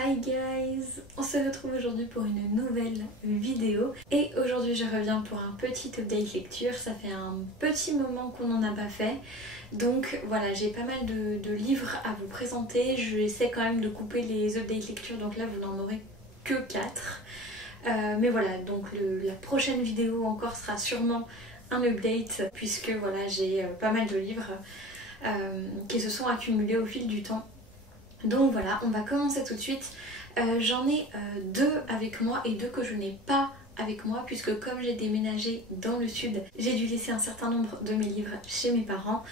Hi guys! On se retrouve aujourd'hui pour une nouvelle vidéo et aujourd'hui je reviens pour un petit update lecture. Ça fait un petit moment qu'on n'en a pas fait, donc voilà, j'ai pas mal de livres à vous présenter. Je vais essayer quand même de couper les updates lecture, donc là vous n'en aurez que 4. Mais voilà, donc la prochaine vidéo encore sera sûrement un update, puisque voilà, j'ai pas mal de livres qui se sont accumulés au fil du temps. Donc voilà, on va commencer tout de suite. J'en ai 2 avec moi et 2 que je n'ai pas avec moi, puisque comme j'ai déménagé dans le sud, j'ai dû laisser un certain nombre de mes livres chez mes parents.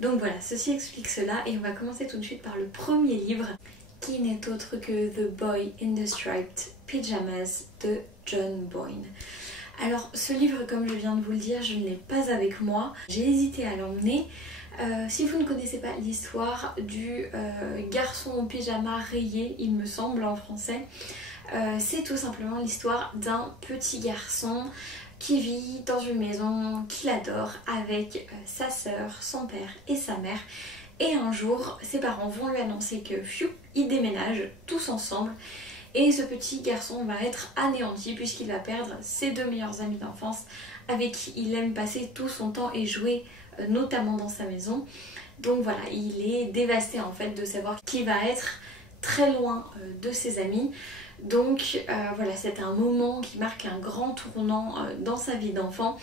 Donc voilà, ceci explique cela et on va commencer tout de suite par le premier livre, qui n'est autre que The Boy in the Striped Pyjamas de John Boyne. Alors ce livre, comme je viens de vous le dire, je ne l'ai pas avec moi. J'ai hésité à l'emmener. Si vous ne connaissez pas l'histoire du garçon au pyjama rayé, il me semble en français, c'est tout simplement l'histoire d'un petit garçon qui vit dans une maison qu'il adore avec sa sœur, son père et sa mère. Et un jour, ses parents vont lui annoncer que ils déménagent tous ensemble. Et ce petit garçon va être anéanti puisqu'il va perdre ses 2 meilleurs amis d'enfance avec qui il aime passer tout son temps et jouer, notamment dans sa maison. Donc voilà, il est dévasté en fait de savoir qu'il va être très loin de ses amis. Donc voilà, c'est un moment qui marque un grand tournant dans sa vie d'enfant.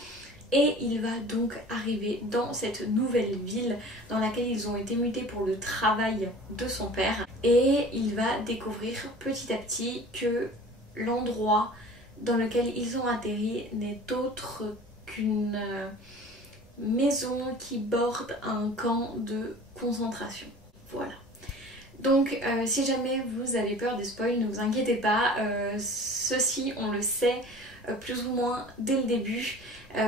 Et il va donc arriver dans cette nouvelle ville dans laquelle ils ont été mutés pour le travail de son père. Et il va découvrir petit à petit que l'endroit dans lequel ils ont atterri n'est autre qu'une maison qui borde un camp de concentration. Voilà. Donc si jamais vous avez peur des spoils, ne vous inquiétez pas. Ceci, on le sait plus ou moins dès le début,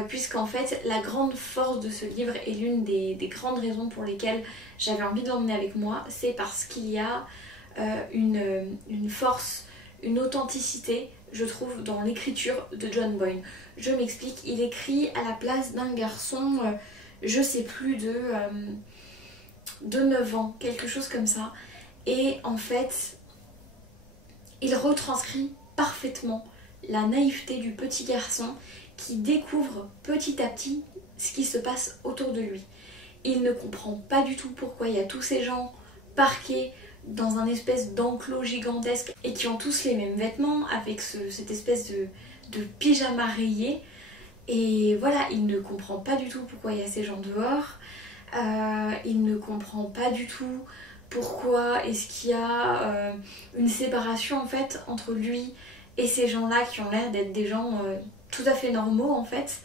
puisqu'en fait la grande force de ce livre et l'une des grandes raisons pour lesquelles j'avais envie de l'emmener avec moi, c'est parce qu'il y a une force, une authenticité, je trouve, dans l'écriture de John Boyne. Je m'explique, il écrit à la place d'un garçon, je sais plus, de 9 ans, quelque chose comme ça, et en fait il retranscrit parfaitement la naïveté du petit garçon qui découvre petit à petit ce qui se passe autour de lui. Il ne comprend pas du tout pourquoi il y a tous ces gens parqués dans un espèce d'enclos gigantesque et qui ont tous les mêmes vêtements avec cette espèce de pyjama rayé. Et voilà, il ne comprend pas du tout pourquoi il y a ces gens dehors. Il ne comprend pas du tout pourquoi est-ce qu'il y a une séparation en fait entre lui et ces gens-là qui ont l'air d'être des gens tout à fait normaux en fait.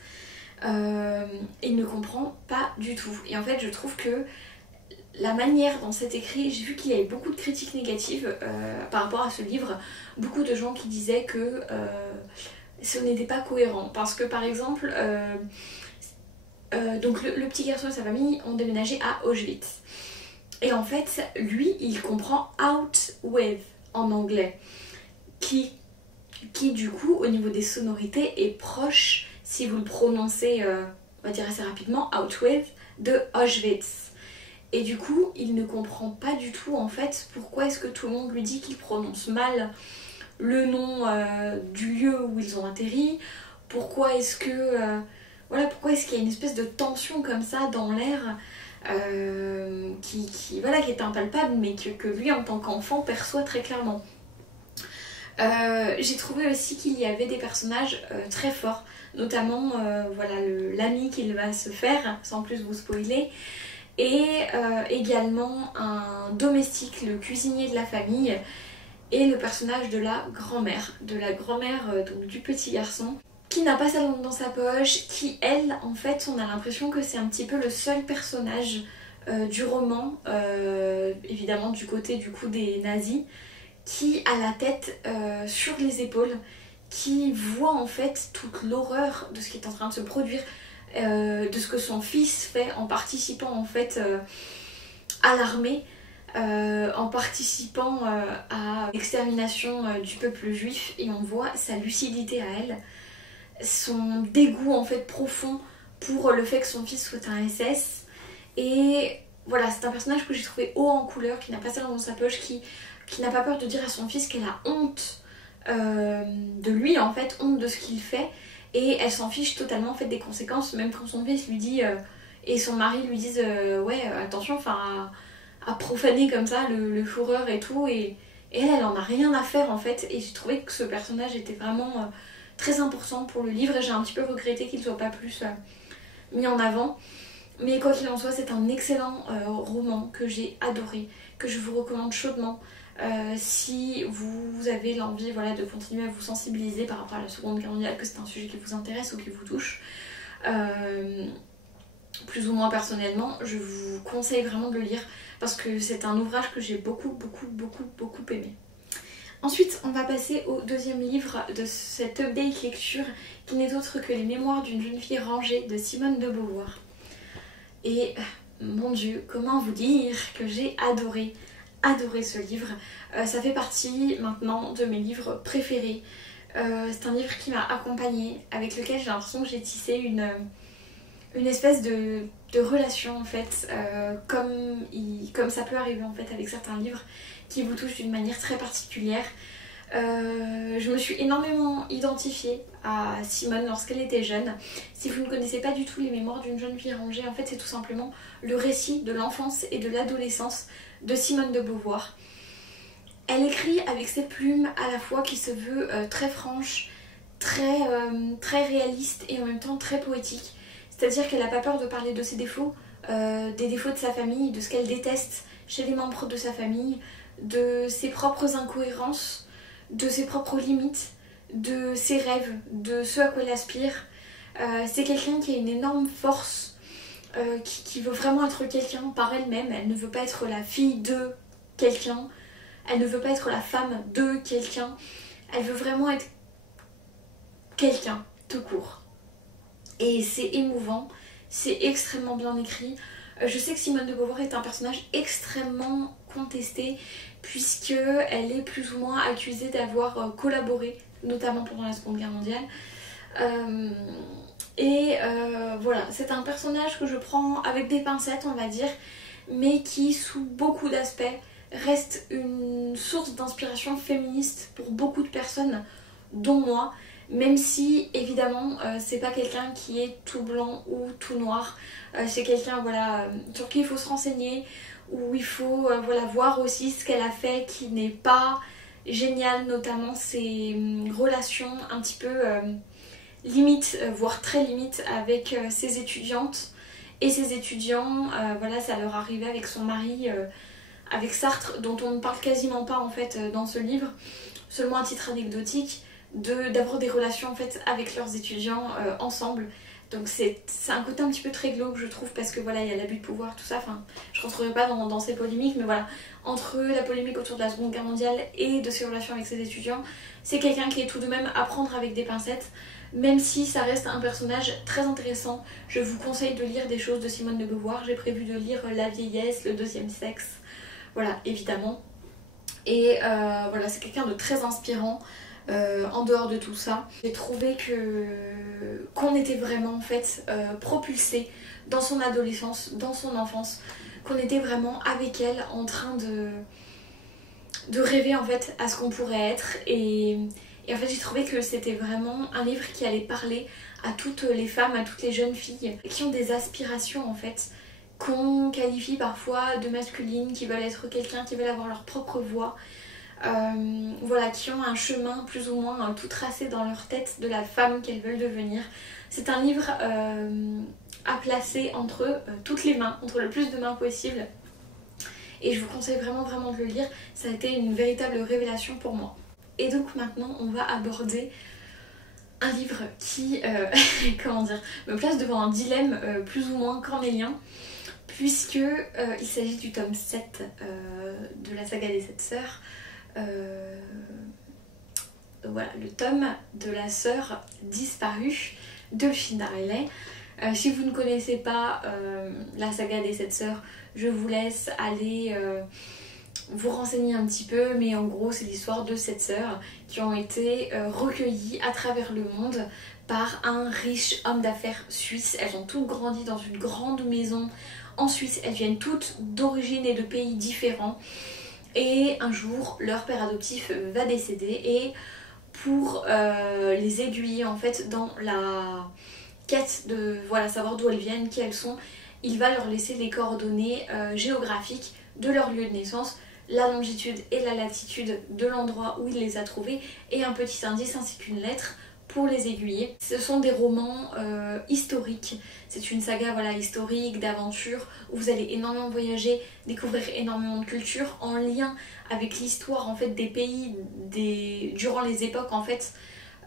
Il ne comprend pas du tout. Et en fait je trouve que la manière dont c'est écrit, j'ai vu qu'il y avait beaucoup de critiques négatives par rapport à ce livre. Beaucoup de gens qui disaient que ce n'était pas cohérent. Parce que par exemple, donc le petit garçon et sa famille ont déménagé à Auschwitz. Et en fait, lui, il comprend out with en anglais, qui du coup, au niveau des sonorités, est proche, si vous le prononcez, on va dire assez rapidement, out with, de Auschwitz. Et du coup, il ne comprend pas du tout, en fait, pourquoi est-ce que tout le monde lui dit qu'il prononce mal le nom du lieu où ils ont atterri, pourquoi est-ce que... voilà, pourquoi est-ce qu'il y a une espèce de tension comme ça dans l'air qui est impalpable, mais que lui, en tant qu'enfant, perçoit très clairement. J'ai trouvé aussi qu'il y avait des personnages très forts, notamment voilà, l'ami qu'il va se faire, sans plus vous spoiler, et également un domestique, le cuisinier de la famille, et le personnage de la grand-mère, donc du petit garçon, qui n'a pas sa langue dans sa poche, qui elle, en fait, on a l'impression que c'est un petit peu le seul personnage du roman, évidemment du côté du coup des nazis, qui a la tête sur les épaules, qui voit en fait toute l'horreur de ce qui est en train de se produire, de ce que son fils fait en participant en fait à l'armée, en participant à l'extermination du peuple juif, et on voit sa lucidité à elle, son dégoût en fait profond pour le fait que son fils soit un SS. Et voilà, c'est un personnage que j'ai trouvé haut en couleur, qui n'a pas sa langue dans sa poche, qui qui n'a pas peur de dire à son fils qu'elle a honte de lui en fait, honte de ce qu'il fait, et elle s'en fiche totalement en fait des conséquences, même quand son fils lui dit et son mari lui disent ouais attention enfin à profaner comme ça le fourreur et tout, et elle en a rien à faire en fait, et j'ai trouvé que ce personnage était vraiment très important pour le livre, et j'ai un petit peu regretté qu'il soit pas plus mis en avant. Mais quoi qu'il en soit, c'est un excellent roman que j'ai adoré, que je vous recommande chaudement si vous avez l'envie voilà, de continuer à vous sensibiliser par rapport à la Seconde Guerre mondiale, que c'est un sujet qui vous intéresse ou qui vous touche. Plus ou moins personnellement, je vous conseille vraiment de le lire parce que c'est un ouvrage que j'ai beaucoup aimé. Ensuite, on va passer au deuxième livre de cette update lecture qui n'est autre que Les Mémoires d'une jeune fille rangée de Simone de Beauvoir. Et mon Dieu, comment vous dire que j'ai adoré ce livre. Ça fait partie maintenant de mes livres préférés. C'est un livre qui m'a accompagnée, avec lequel j'ai l'impression que j'ai tissé une espèce de relation en fait, comme ça peut arriver en fait avec certains livres qui vous touchent d'une manière très particulière. Je me suis énormément identifiée à Simone lorsqu'elle était jeune. Si vous ne connaissez pas du tout Les Mémoires d'une jeune fille rangée, en fait c'est tout simplement le récit de l'enfance et de l'adolescence de Simone de Beauvoir. Elle écrit avec ses plumes à la fois qui se veut très franche, très réaliste et en même temps très poétique. C'est-à-dire qu'elle n'a pas peur de parler de ses défauts, des défauts de sa famille, de ce qu'elle déteste chez les membres de sa famille, de ses propres incohérences, de ses propres limites, de ses rêves, de ce à quoi elle aspire. C'est quelqu'un qui a une énorme force, qui veut vraiment être quelqu'un par elle-même. Elle ne veut pas être la fille de quelqu'un, elle ne veut pas être la femme de quelqu'un, elle veut vraiment être quelqu'un, tout court. Et c'est émouvant, c'est extrêmement bien écrit. Je sais que Simone de Beauvoir est un personnage extrêmement contesté puisqu'elle est plus ou moins accusée d'avoir collaboré, notamment pendant la Seconde Guerre mondiale. Voilà, c'est un personnage que je prends avec des pincettes, on va dire, mais qui, sous beaucoup d'aspects, reste une source d'inspiration féministe pour beaucoup de personnes, dont moi. Même si évidemment c'est pas quelqu'un qui est tout blanc ou tout noir, c'est quelqu'un voilà, sur qui il faut se renseigner, où il faut voilà, voir aussi ce qu'elle a fait qui n'est pas génial, notamment ses relations un petit peu limite, voire très limite avec ses étudiantes et ses étudiants. Voilà, ça leur arrivait avec son mari, avec Sartre, dont on ne parle quasiment pas en fait dans ce livre, seulement à titre anecdotique, d'avoir des relations en fait avec leurs étudiants ensemble. Donc c'est un côté un petit peu très glauque je trouve, parce que voilà, il y a l'abus de pouvoir, tout ça, enfin je rentrerai pas dans ces polémiques, mais voilà, entre la polémique autour de la Seconde Guerre mondiale et de ses relations avec ses étudiants, c'est quelqu'un qui est tout de même à prendre avec des pincettes, même si ça reste un personnage très intéressant. Je vous conseille de lire des choses de Simone de Beauvoir, j'ai prévu de lire La vieillesse, Le deuxième sexe, voilà, évidemment. Et voilà, c'est quelqu'un de très inspirant. En dehors de tout ça, j'ai trouvé qu'on était vraiment en fait propulsé dans son adolescence, dans son enfance, qu'on était vraiment avec elle en train de rêver en fait à ce qu'on pourrait être, et en fait j'ai trouvé que c'était vraiment un livre qui allait parler à toutes les femmes, à toutes les jeunes filles qui ont des aspirations en fait, qu'on qualifie parfois de masculines, qui veulent être quelqu'un, qui veulent avoir leur propre voix. Voilà, qui ont un chemin plus ou moins tout tracé dans leur tête de la femme qu'elles veulent devenir. C'est un livre à placer entre toutes les mains, entre le plus de mains possible, et je vous conseille vraiment de le lire. Ça a été une véritable révélation pour moi. Et donc maintenant on va aborder un livre qui comment dire, me place devant un dilemme plus ou moins cornélien, puisque il s'agit du tome 7 de la saga des 7 sœurs. Voilà, le tome de la sœur disparue de Finda Riley. Si vous ne connaissez pas la saga des 7 sœurs, je vous laisse aller vous renseigner un petit peu, mais en gros c'est l'histoire de 7 sœurs qui ont été recueillies à travers le monde par un riche homme d'affaires suisse. Elles ont toutes grandi dans une grande maison en Suisse, elles viennent toutes d'origines et de pays différents. et un jour leur père adoptif va décéder et pour les aiguiller en fait dans la quête de savoir d'où elles viennent, qui elles sont, il va leur laisser les coordonnées géographiques de leur lieu de naissance, la longitude et la latitude de l'endroit où il les a trouvés et un petit indice ainsi qu'une lettre pour les aiguiller. Ce sont des romans historiques, c'est une saga historique, d'aventure, où vous allez énormément voyager, découvrir énormément de cultures en lien avec l'histoire en fait des pays durant les époques en fait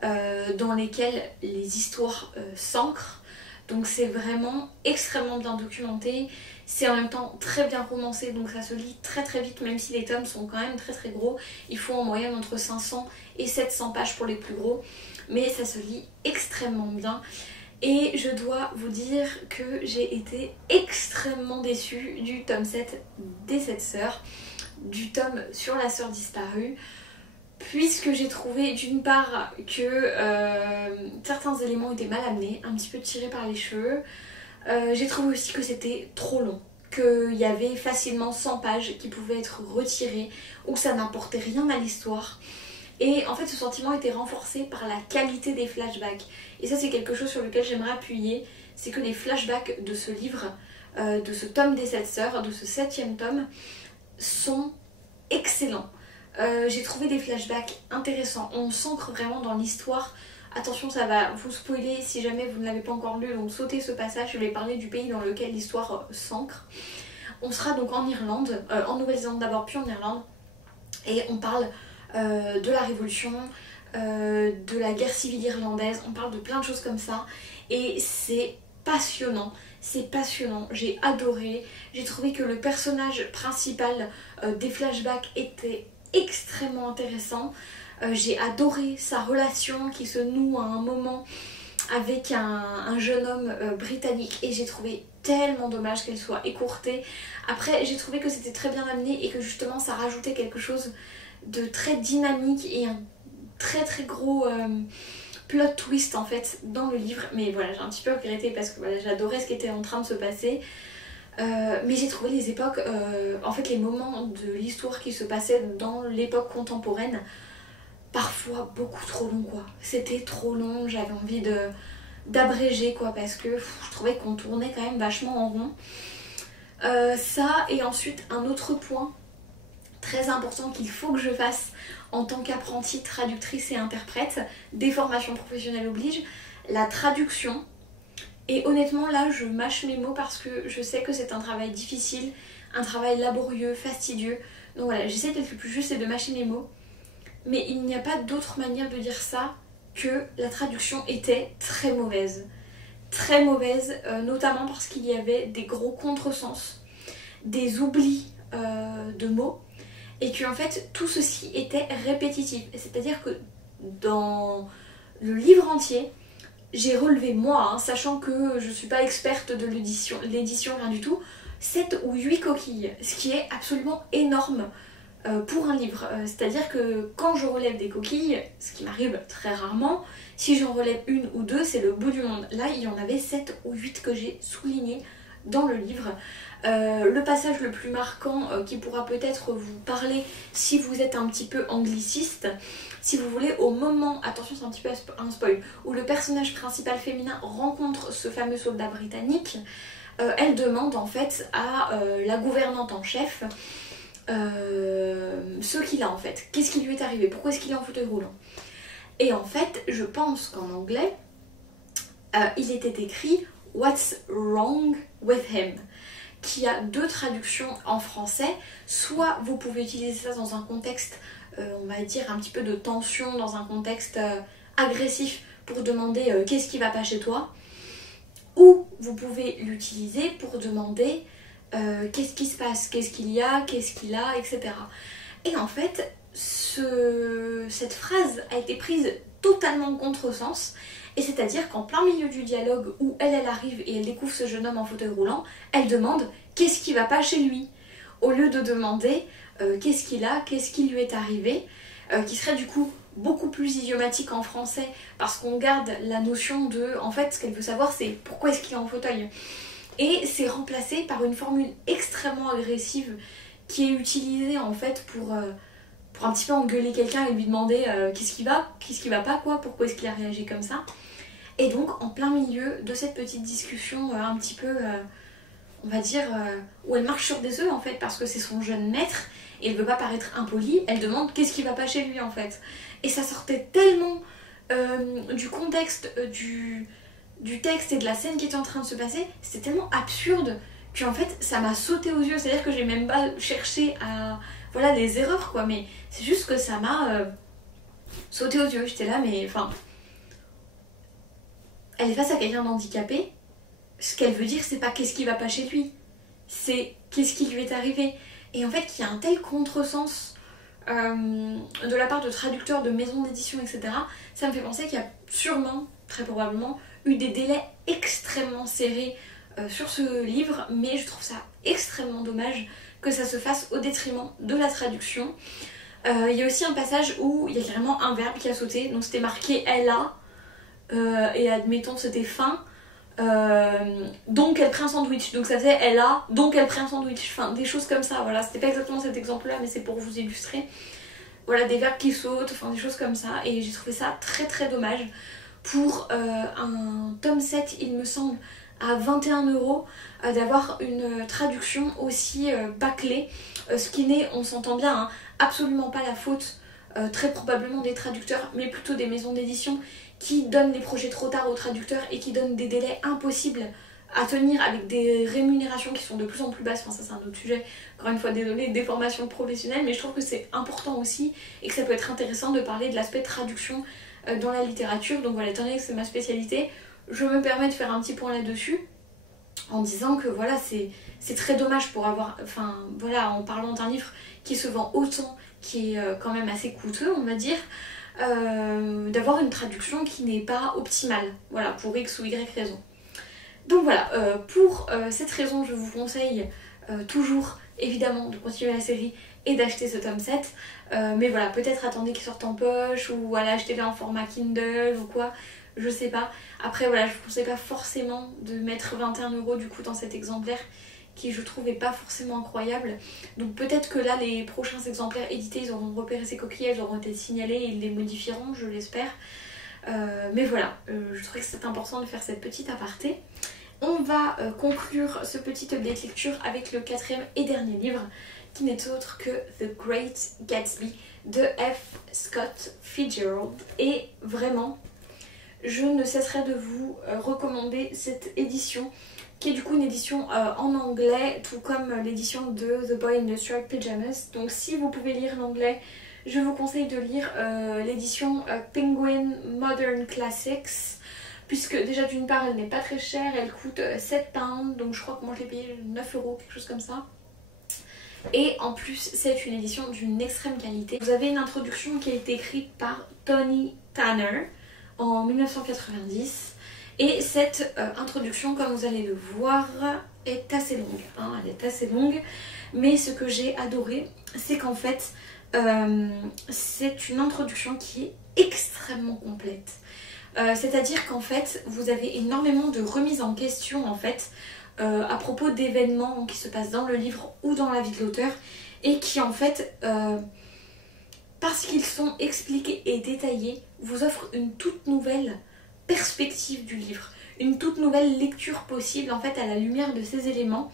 dans lesquelles les histoires s'ancrent. Donc c'est vraiment extrêmement bien documenté, c'est en même temps très bien romancé, donc ça se lit très très vite, même si les tomes sont quand même très très gros. Il faut en moyenne entre 500 et 700 pages pour les plus gros, mais ça se lit extrêmement bien. Et je dois vous dire que j'ai été extrêmement déçue du tome 7 des 7 sœurs, du tome sur la sœur disparue, puisque j'ai trouvé d'une part que certains éléments étaient mal amenés, un petit peu tirés par les cheveux. J'ai trouvé aussi que c'était trop long, qu'il y avait facilement 100 pages qui pouvaient être retirées ou que ça n'apportait rien à l'histoire. Et en fait ce sentiment était renforcé par la qualité des flashbacks. Et ça c'est quelque chose sur lequel j'aimerais appuyer, c'est que les flashbacks de ce livre, de ce tome des 7 sœurs, de ce 7e tome, sont excellents. J'ai trouvé des flashbacks intéressants, on s'ancre vraiment dans l'histoire. Attention, ça va vous spoiler si jamais vous ne l'avez pas encore lu, donc sautez ce passage, je vais parler du pays dans lequel l'histoire s'ancre. On sera donc en Irlande, en Nouvelle-Zélande d'abord, puis en Irlande, et on parle de la Révolution, de la guerre civile irlandaise, on parle de plein de choses comme ça, et c'est passionnant. C'est passionnant, j'ai adoré, j'ai trouvé que le personnage principal des flashbacks était extrêmement intéressant. J'ai adoré sa relation qui se noue à un moment avec un jeune homme britannique et j'ai trouvé tellement dommage qu'elle soit écourtée. Après j'ai trouvé que c'était très bien amené et que justement ça rajoutait quelque chose de très dynamique et un très très gros plot twist en fait dans le livre. Mais voilà, j'ai un petit peu regretté parce que j'adorais ce qui était en train de se passer. Mais j'ai trouvé les époques, en fait les moments de l'histoire qui se passaient dans l'époque contemporaine parfois beaucoup trop long quoi. C'était trop long, j'avais envie d'abréger quoi parce que je trouvais qu'on tournait quand même vachement en rond. Ça et ensuite un autre point très important qu'il faut que je fasse en tant qu'apprentie traductrice et interprète, des formations professionnelles obligent, la traduction. Et honnêtement là je mâche mes mots parce que je sais que c'est un travail difficile, un travail laborieux, fastidieux. Donc voilà, j'essaie d'être le plus juste et de mâcher mes mots. Mais il n'y a pas d'autre manière de dire ça que la traduction était très mauvaise. Très mauvaise, notamment parce qu'il y avait des gros contresens, des oublis de mots, et que en fait tout ceci était répétitif. C'est-à-dire que dans le livre entier, j'ai relevé moi, sachant que je ne suis pas experte de l'édition, rien du tout, 7 ou 8 coquilles, ce qui est absolument énorme. Pour un livre, c'est-à-dire que quand je relève des coquilles, ce qui m'arrive très rarement, si j'en relève une ou deux, c'est le bout du monde. Là, il y en avait 7 ou 8 que j'ai souligné dans le livre. Le passage le plus marquant qui pourra peut-être vous parler si vous êtes un petit peu angliciste, si vous voulez, au moment, attention c'est un petit peu un spoil, où le personnage principal féminin rencontre ce fameux soldat britannique, elle demande en fait à la gouvernante en chef ce qu'il a en fait, qu'est-ce qui lui est arrivé, pourquoi est-ce qu'il est en fauteuil roulant. Et en fait je pense qu'en anglais il était écrit What's wrong with him, qui a deux traductions en français. Soit vous pouvez utiliser ça dans un contexte on va dire un petit peu de tension, dans un contexte agressif pour demander qu'est-ce qui va pas chez toi, ou vous pouvez l'utiliser pour demander qu'est-ce qui se passe, qu'est-ce qu'il y a, qu'est-ce qu'il a, etc. Et en fait, cette phrase a été prise totalement en contresens, et c'est-à-dire qu'en plein milieu du dialogue où elle arrive et elle découvre ce jeune homme en fauteuil roulant, elle demande qu'est-ce qui va pas chez lui, au lieu de demander qu'est-ce qu'il a, qu'est-ce qui lui est arrivé, qui serait du coup beaucoup plus idiomatique en français parce qu'on garde la notion de, en fait ce qu'elle veut savoir c'est pourquoi est-ce qu'il est en fauteuil. Et c'est remplacé par une formule extrêmement agressive qui est utilisé en fait pour un petit peu engueuler quelqu'un et lui demander qu'est-ce qui va pas quoi, pourquoi est-ce qu'il a réagi comme ça. Et donc en plein milieu de cette petite discussion un petit peu, on va dire, où elle marche sur des œufs en fait, parce que c'est son jeune maître et elle veut pas paraître impolie, elle demande qu'est-ce qui va pas chez lui en fait. Et ça sortait tellement du contexte du texte et de la scène qui était en train de se passer, c'était tellement absurde que en fait ça m'a sauté aux yeux. C'est-à-dire que j'ai même pas cherché à... voilà, les erreurs quoi, mais c'est juste que ça m'a sauté aux yeux. J'étais là, mais enfin... Elle est face à quelqu'un d'handicapé, ce qu'elle veut dire c'est pas qu'est-ce qui va pas chez lui, c'est qu'est-ce qui lui est arrivé. Et en fait qu'il y a un tel contresens de la part de traducteurs, de maisons d'édition, etc. Ça me fait penser qu'il y a sûrement, très probablement, eu des délais extrêmement serrés sur ce livre, mais je trouve ça extrêmement dommage que ça se fasse au détriment de la traduction. Il y a aussi un passage où il y a carrément un verbe qui a sauté, donc c'était marqué elle a, et admettons c'était faim, donc elle prend un sandwich, donc ça faisait elle a, donc elle prend un sandwich, enfin des choses comme ça, voilà, c'était pas exactement cet exemple là mais c'est pour vous illustrer, voilà, des verbes qui sautent, enfin des choses comme ça, et j'ai trouvé ça très très dommage pour un tome 7 il me semble à 21 € d'avoir une traduction aussi bâclée, ce qui n'est, on s'entend bien, hein, absolument pas la faute très probablement des traducteurs mais plutôt des maisons d'édition qui donnent les projets trop tard aux traducteurs et qui donnent des délais impossibles à tenir avec des rémunérations qui sont de plus en plus basses. Enfin ça c'est un autre sujet, encore une fois désolée, des formations professionnelles, mais je trouve que c'est important aussi et que ça peut être intéressant de parler de l'aspect traduction dans la littérature. Donc voilà, étant donné que c'est ma spécialité, je me permets de faire un petit point là-dessus en disant que voilà, c'est très dommage pour avoir, enfin voilà, en parlant d'un livre qui se vend autant, qui est quand même assez coûteux on va dire, d'avoir une traduction qui n'est pas optimale, voilà, pour X ou Y raison. Donc voilà, pour cette raison je vous conseille toujours évidemment de continuer la série et d'acheter ce tome 7, mais voilà, peut-être attendez qu'il sorte en poche ou voilà, achetez-le en format Kindle ou quoi, je sais pas. Après voilà, je vous conseille pas forcément de mettre 21 € du coup dans cet exemplaire qui je trouve est pas forcément incroyable. Donc peut-être que là les prochains exemplaires édités ils auront repéré ces coquillages, ils auront été signalés et ils les modifieront, je l'espère. Mais voilà, je trouvais que c'était important de faire cette petite aparté. On va conclure ce petit update lecture avec le 4e et dernier livre qui n'est autre que The Great Gatsby de F. Scott Fitzgerald. Et vraiment, je ne cesserai de vous recommander cette édition qui est du coup une édition en anglais, tout comme l'édition de The Boy in the Striped Pyjamas. Donc si vous pouvez lire l'anglais, je vous conseille de lire l'édition Penguin Modern Classics, puisque déjà d'une part elle n'est pas très chère, elle coûte 7 pounds, donc je crois que moi je l'ai payé 9 €, quelque chose comme ça. Et en plus c'est une édition d'une extrême qualité. Vous avez une introduction qui a été écrite par Tony Tanner en 1990. Et cette introduction, comme vous allez le voir, est assez longue, hein, elle est assez longue. Mais ce que j'ai adoré, c'est qu'en fait, c'est une introduction qui est extrêmement complète. C'est-à-dire qu'en fait, vous avez énormément de remises en question en fait, à propos d'événements qui se passent dans le livre ou dans la vie de l'auteur et qui en fait, parce qu'ils sont expliqués et détaillés, vous offrent une toute nouvelle perspective du livre, une toute nouvelle lecture possible en fait à la lumière de ces éléments.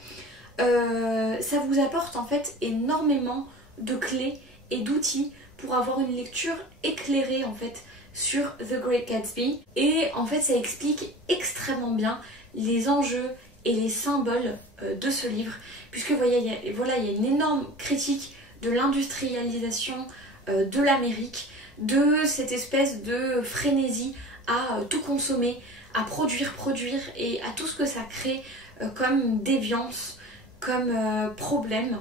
Ça vous apporte en fait énormément de clés et d'outils pour avoir une lecture éclairée en fait sur The Great Gatsby, et en fait ça explique extrêmement bien les enjeux et les symboles de ce livre, puisque vous voyez, il y a une énorme critique de l'industrialisation de l'Amérique, de cette espèce de frénésie à tout consommer, à produire et à tout ce que ça crée comme déviance, comme problème.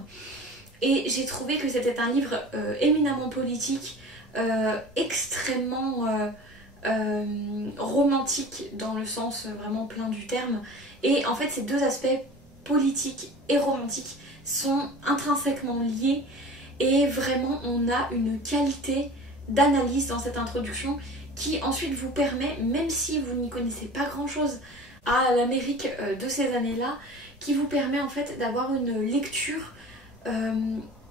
Et j'ai trouvé que c'était un livre éminemment politique, extrêmement romantique dans le sens vraiment plein du terme. Et en fait ces deux aspects, politiques et romantiques, sont intrinsèquement liés, et vraiment on a une qualité d'analyse dans cette introduction qui ensuite vous permet, même si vous n'y connaissez pas grand chose à l'Amérique de ces années-là, qui vous permet en fait d'avoir une lecture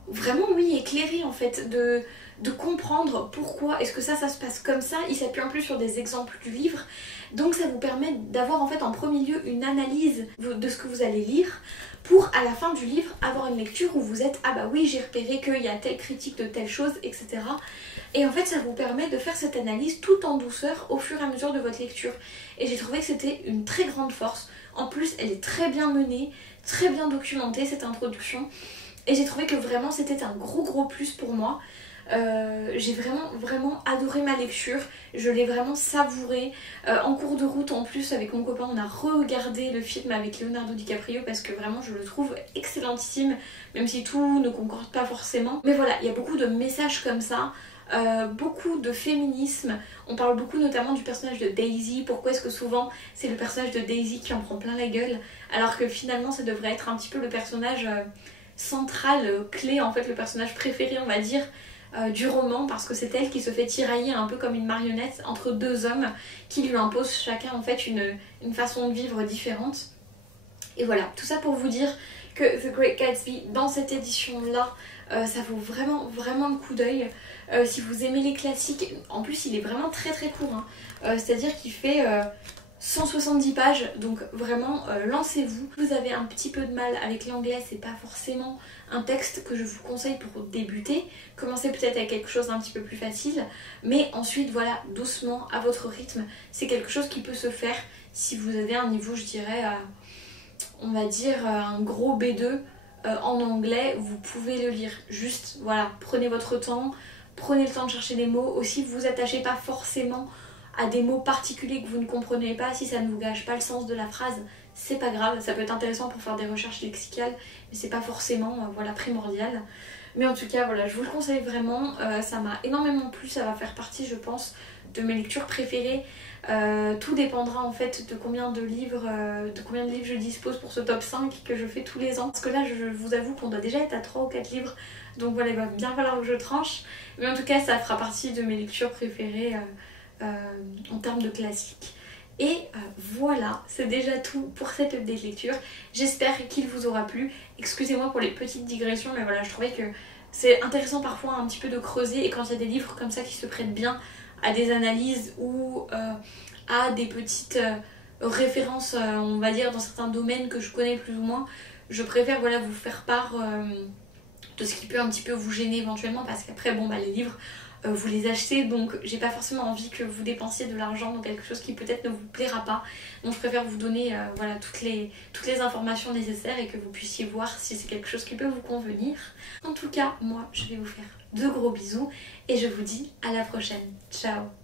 vraiment oui éclairé en fait, de comprendre pourquoi est-ce que ça se passe comme ça. Il s'appuie en plus sur des exemples du livre, donc ça vous permet d'avoir en fait en premier lieu une analyse de ce que vous allez lire, pour à la fin du livre avoir une lecture où vous êtes ah bah oui j'ai repéré qu'il y a telle critique de telle chose, etc. Et en fait ça vous permet de faire cette analyse tout en douceur au fur et à mesure de votre lecture, et j'ai trouvé que c'était une très grande force. En plus elle est très bien menée, très bien documentée cette introduction, et j'ai trouvé que vraiment c'était un gros plus pour moi. J'ai vraiment adoré ma lecture, je l'ai vraiment savourée. En cours de route en plus avec mon copain on a regardé le film avec Leonardo DiCaprio parce que vraiment je le trouve excellentissime, même si tout ne concorde pas forcément. Mais voilà, il y a beaucoup de messages comme ça. Beaucoup de féminisme, on parle beaucoup notamment du personnage de Daisy. Pourquoi est-ce que souvent c'est le personnage de Daisy qui en prend plein la gueule, alors que finalement ça devrait être un petit peu le personnage central, clé en fait, le personnage préféré on va dire du roman, parce que c'est elle qui se fait tirailler un peu comme une marionnette entre deux hommes qui lui imposent chacun en fait une façon de vivre différente. Et voilà, tout ça pour vous dire que The Great Gatsby dans cette édition là ça vaut vraiment le coup d'œil. Si vous aimez les classiques, en plus il est vraiment très court hein. C'est à dire qu'il fait 170 pages, donc vraiment lancez-vous. Vous avez un petit peu de mal avec l'anglais, c'est pas forcément un texte que je vous conseille pour débuter. Commencez peut-être avec quelque chose d'un petit peu plus facile, mais ensuite voilà, doucement, à votre rythme. C'est quelque chose qui peut se faire si vous avez un niveau, je dirais, on va dire un gros B2 en anglais, vous pouvez le lire. Juste voilà, prenez votre temps, prenez le temps de chercher des mots. Aussi, vous attachez pas forcément à des mots particuliers que vous ne comprenez pas. Si ça ne vous gâche pas le sens de la phrase, c'est pas grave, ça peut être intéressant pour faire des recherches lexicales, mais c'est pas forcément voilà, primordial. Mais en tout cas voilà, je vous le conseille vraiment, ça m'a énormément plu, ça va faire partie je pense de mes lectures préférées. Tout dépendra en fait de combien de livres je dispose pour ce top 5 que je fais tous les ans, parce que là je vous avoue qu'on doit déjà être à 3 ou 4 livres, donc voilà, il va bien falloir que je tranche, mais en tout cas ça fera partie de mes lectures préférées en termes de classiques. Et voilà, c'est déjà tout pour cette update lecture. J'espère qu'il vous aura plu. Excusez-moi pour les petites digressions, mais voilà, je trouvais que c'est intéressant parfois un petit peu de creuser, et quand il y a des livres comme ça qui se prêtent bien à des analyses ou à des petites références, on va dire, dans certains domaines que je connais plus ou moins, je préfère voilà, vous faire part de ce qui peut un petit peu vous gêner éventuellement, parce qu'après, bon bah les livres, vous les achetez, donc j'ai pas forcément envie que vous dépensiez de l'argent dans quelque chose qui peut-être ne vous plaira pas. Donc je préfère vous donner voilà, toutes les informations nécessaires et que vous puissiez voir si c'est quelque chose qui peut vous convenir. En tout cas, moi je vais vous faire de gros bisous et je vous dis à la prochaine. Ciao!